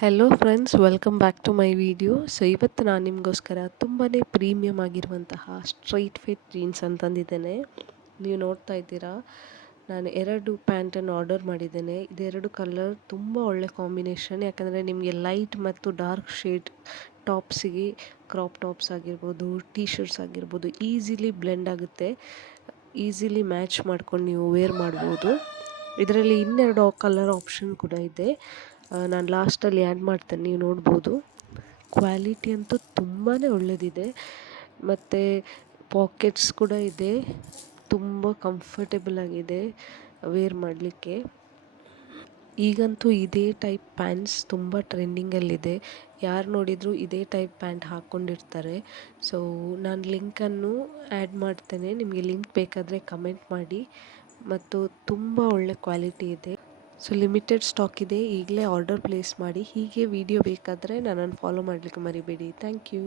Hello friends, welcome back to my video. So ಇವತ್ತು ನಾನು ನಿಮಗೋಸ್ಕರ ತುಂಬಾ ಪ್ರೀಮಿಯಮ್ ಆಗಿರುವಂತಹ ಸ್ಟ್ರೈಟ್ ಫಿಟ್ ಜೀನ್ಸ್ ಅಂತಂದಿದ್ದೇನೆ. ನೀವು ನೋಡ್ತಾ ಇದ್ದೀರಾ, ನಾನು 2 ಪ್ಯಾಂಟನ್ನು ಆರ್ಡರ್ ಮಾಡಿದ್ದೇನೆ. ಇದೆರಡು ಕಲರ್ ತುಂಬ ಒಳ್ಳೆ ಕಾಂಬಿನೇಷನ್. ಯಾಕಂದರೆ ನಿಮಗೆ ಲೈಟ್ ಮತ್ತು ಡಾರ್ಕ್ ಶೇಡ್ ಟಾಪ್ಸಿಗೆ, ಕ್ರಾಪ್ ಟಾಪ್ಸ್ ಆಗಿರ್ಬೋದು, ಟೀ ಶರ್ಟ್ಸ್ ಆಗಿರ್ಬೋದು, ಈಸಿಲಿ ಬ್ಲೆಂಡ್ ಆಗುತ್ತೆ. ಈಸಿಲಿ ಮ್ಯಾಚ್ ಮಾಡ್ಕೊಂಡು ನೀವು ವೇರ್ ಮಾಡ್ಬೋದು. ಇದರಲ್ಲಿ ಇನ್ನೆರಡು ಕಲರ್ ಆಪ್ಷನ್ ಕೂಡ ಇದೆ. ನಾನು ಲಾಸ್ಟಲ್ಲಿ ಆ್ಯಡ್ ಮಾಡ್ತೇನೆ, ನೀವು ನೋಡ್ಬೋದು. ಕ್ವಾಲಿಟಿ ಅಂತೂ ತುಂಬಾ ಒಳ್ಳೆಯದಿದೆ. ಮತ್ತು ಪಾಕೆಟ್ಸ್ ಕೂಡ ಇದೆ. ತುಂಬ ಕಂಫರ್ಟೇಬಲ್ ಆಗಿದೆ ವೇರ್ ಮಾಡಲಿಕ್ಕೆ. ಈಗಂತೂ ಇದೇ ಟೈಪ್ ಪ್ಯಾಂಟ್ಸ್ ತುಂಬ ಟ್ರೆಂಡಿಂಗಲ್ಲಿದೆ. ಯಾರು ನೋಡಿದರೂ ಇದೇ ಟೈಪ್ ಪ್ಯಾಂಟ್ ಹಾಕ್ಕೊಂಡಿರ್ತಾರೆ. ಸೊ ನಾನು ಲಿಂಕನ್ನು ಆ್ಯಡ್ ಮಾಡ್ತೇನೆ. ನಿಮಗೆ ಲಿಂಕ್ ಬೇಕಾದರೆ ಕಮೆಂಟ್ ಮಾಡಿ. ಮತ್ತು ತುಂಬ ಒಳ್ಳೆ ಕ್ವಾಲಿಟಿ ಇದೆ. ಸೊ ಲಿಮಿಟೆಡ್ ಸ್ಟಾಕ್ ಇದೆ. ಈಗಲೇ ಆರ್ಡರ್ ಪ್ಲೇಸ್ ಮಾಡಿ. ಹೀಗೆ ವಿಡಿಯೋ ಬೇಕಾದರೆ ನನ್ನನ್ನು ಫಾಲೋ ಮಾಡಲಿಕ್ಕೆ ಮರಿಬೇಡಿ. Thank you.